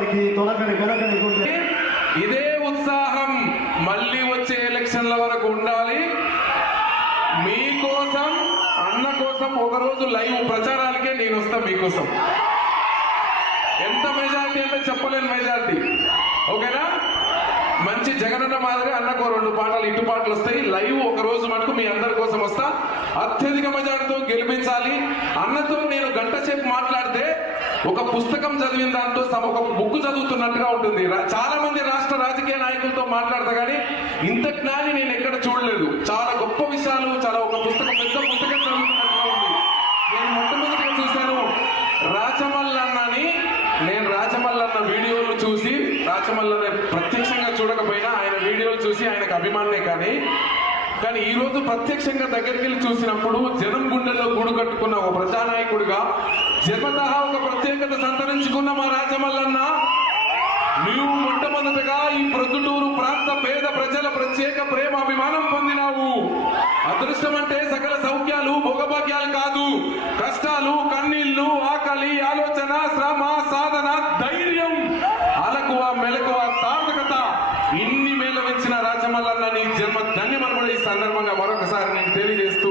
వారికి తొలగని వెనకని ఇదే ఉత్సాహం మళ్ళీ వచ్చే ఎలక్షన్ల వరకు ఉండాలి. మీకోసం, అన్న కోసం ఒకరోజు లైవ్ ప్రచారాలకే నేను వస్తా మీకోసం. ఎంత మెజార్టీ అంటే చెప్పలేని మెజార్టీ. ఓకేనా? మంచి జగనన్న మాదిరి అన్నకు 2 పాటలు ఇటు పాటలు వస్తాయి. లైవ్ ఒక రోజు మటుకు మీ అందరి కోసం వస్తా. అత్యధిక మెజార్టీతో గెలిపించాలి. అన్నతో నేను గంట సేపు మాట్లాడితే ఒక పుస్తకం చదివిన దాంతో ఒక బుక్ చదువుతున్నట్టుగా ఉంటుంది. చాలా మంది రాష్ట్ర రాజకీయ నాయకులతో మాట్లాడతా కానీ ఇంత జ్ఞాని నేను ఎక్కడ చూడలేదు. చాలా గొప్ప విషయాలు, చాలా ఒక పుస్తకం, పెద్ద పుస్తకం చదువుతున్నట్టుగా ఉంది. నేను మొట్టమొదటిగా చూశాను రాచమల్లన్నని. నేను రాచమల్లన్న వీడియోలు చూసి, రాచమల్లన్న ప్రత్యక్షంగా చూడకపోయినా ఆయన వీడియోలు చూసి ఆయనకు అభిమానే. కానీ ఈ రోజు ప్రత్యక్షంగా దగ్గరికి వెళ్ళి చూసినప్పుడు జనం గుండెల్లో గూడు కట్టుకున్న ఒక ప్రజానాయకుడిగా జన్మతహా ఒక ప్రత్యేకత సంతరించుకున్న మా రాచమల్లన్న, నీవు మొట్టమొదటగా ఈ ప్రొద్దుటూరు ప్రాంత పేద ప్రజల ప్రత్యేక ప్రేమ అభిమానం పొందినావు. అదృష్టం అంటే సకల సౌఖ్యాలు భోగభాగ్యాలు కాదు, కష్టాలు, కన్నీళ్లు, ఆకలి, ఆలోచన, శ్రమ, సాధన, ధైర్యం, అలకువ, మెలకువ, సార్థకత, ఇన్ని మేళవించిన రాచమల్లన్న నీ జన్మ ధన్యమని కూడా ఈ సందర్భంగా మరొకసారి నేను తెలియజేస్తూ